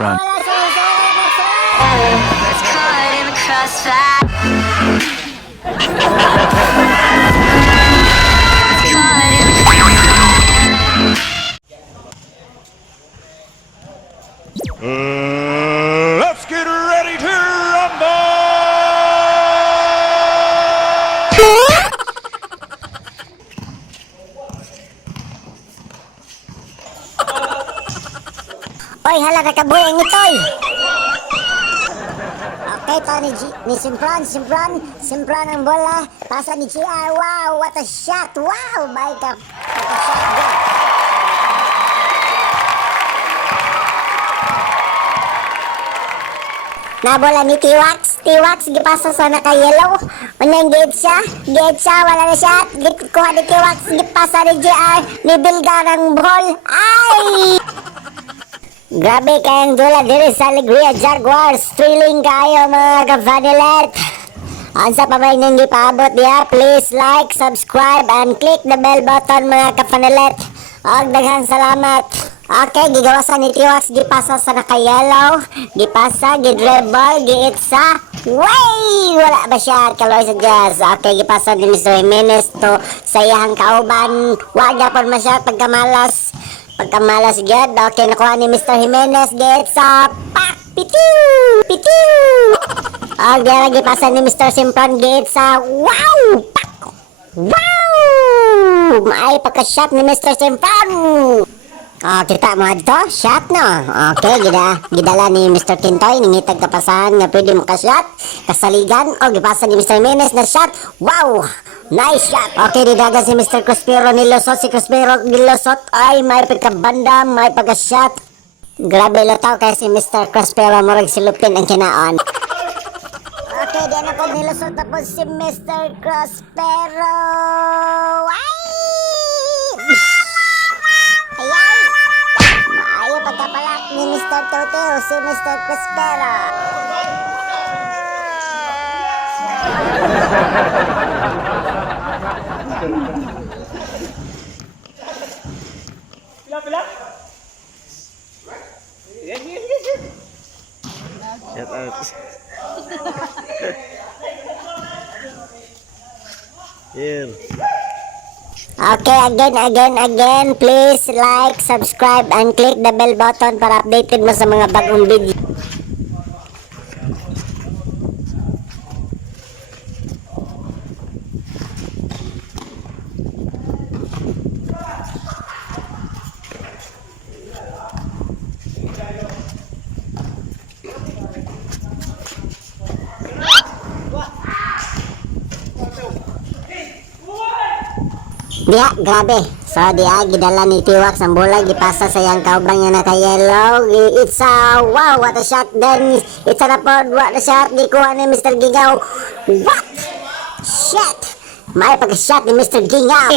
Run. Caught in the crossfire. Caught in Let's get ready to rumble! Oy, hala nakabuhay ang itoy. Okay, to ni Simpran ang bola. Pasa ni GR. Wow, what a shot. Wow, my God. What a shot. Good. Nabola ni T-Wax, gipasa sa naka-yellow. Unang gate siya, wala na siya. Kuha ni T-Wax, gipasa ni GR. Ni Bilga ng ball. Ay! Grabe kayang dula diri sa Alegria Jaguars. Thrilling kayo mga ka-Vanilet. Ansa pa ba inyong gipaabot diya? Please like, subscribe, and click the bell button mga ka-Vanilet. Og daghang salamat. Okay, gigawasan ni T-Wax, gipasa sa naka-yellow. Gipasa, gidribble, giitsa. Way! Wala ba siya? Kaloy sa Jazz. Okay, gipasa ni Mr. Jimenez to sa iyang kauban. Wag yapon masyad pagkamalas. Pagkamalas gad. Okay, nakuha ni Mr. Jimenez. Get sa pak! Pitiu! Okay, lagi pasa ni Mr. Simpron. Get sa wow! Pak! Wow! May pagka-shot ni Mr. Simpron. Oh, kita mo dito? Shot no? Okay, gidala ni Mr. Kintoy. Ningitag kapasahan nga pwede mo ka-shot. Kasaligan. O, gipasa ni Mr. Jimenez na shot. Wow! Nice shot. Okay, didagan si Mr. Cruspero nilusot. Si Cruspero nilusot. Ay, may pagkabanda, may pagka-shot. Grabe lutaw kaya si Mr. Cruspero murag silupin ang kinaon. Okay, di na po nilusot tapos si Mr. Cruspero. Ay! Ayan! Maayo pagkapalak ni Mr. Toteo si Mr. Cruspero. Pila? Shut up. Here. Okay, again, please like, subscribe, and click the bell button para updated mo sa mga bagong video. Diya, grabe. So, diya, gidala ni T-Wax ang bola, gipasa sa yang kaubang niya naka-yellow. It's a, wow, what a shot. Then, it's a report, what a shot. Gikuha ni Mr. Gingaw. What? Shit! May pagka-shot ni Mr. Gingaw.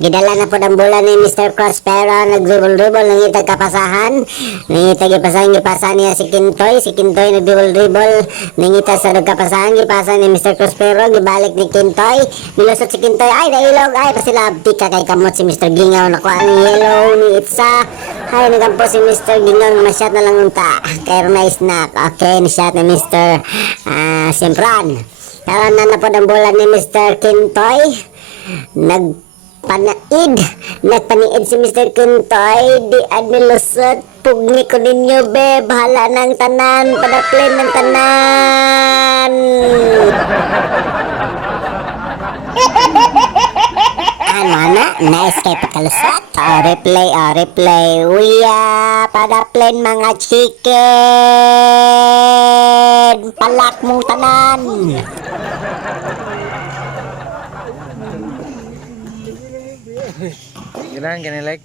Gidala na po ang bola ni Mr. Cruspero. Nag-dribble-dribble, nangitag kapasahan. Nangitag gipasa niya si Kintoy. Si Kintoy nag-dribble-dribble. Nangitag sa nagkapasahan, gipasa ni Mr. Cruspero. Gibalik ni Kintoy. Nilusot si Kintoy. Ay, nailog. Ay, pasilabti ka kay kamot si Mr. Gingaw. Nakuha ni yellow, ni Itza. Ay, nagampo si Mr. Gingaw. Ma-shot na lang unta. Kaya nice snap. Okay, ni-shot ni Mr. Simpran. Kaya na po ang bola ni Mr. Kintoy. Nagpaniid si Mr. Kintoy. Di adnilusot. Pugni ko ninyo, be. Bahala ng tanan. Padaplin ng tanan. Ano? Nice kay pakalusot. Replay. Uya, padaplin mga chicken. Palak mong tanan. Kailangan ka like?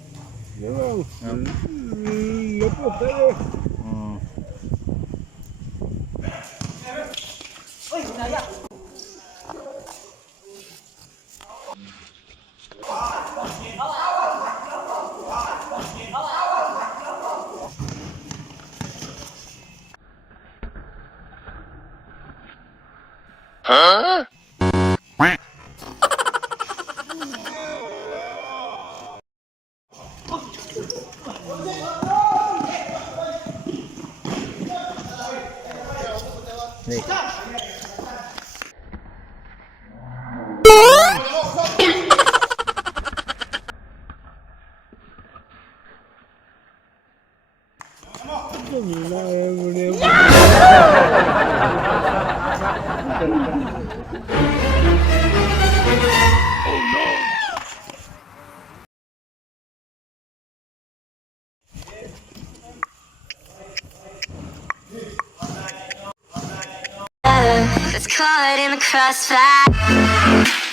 Huh? That's caught in the crossfire.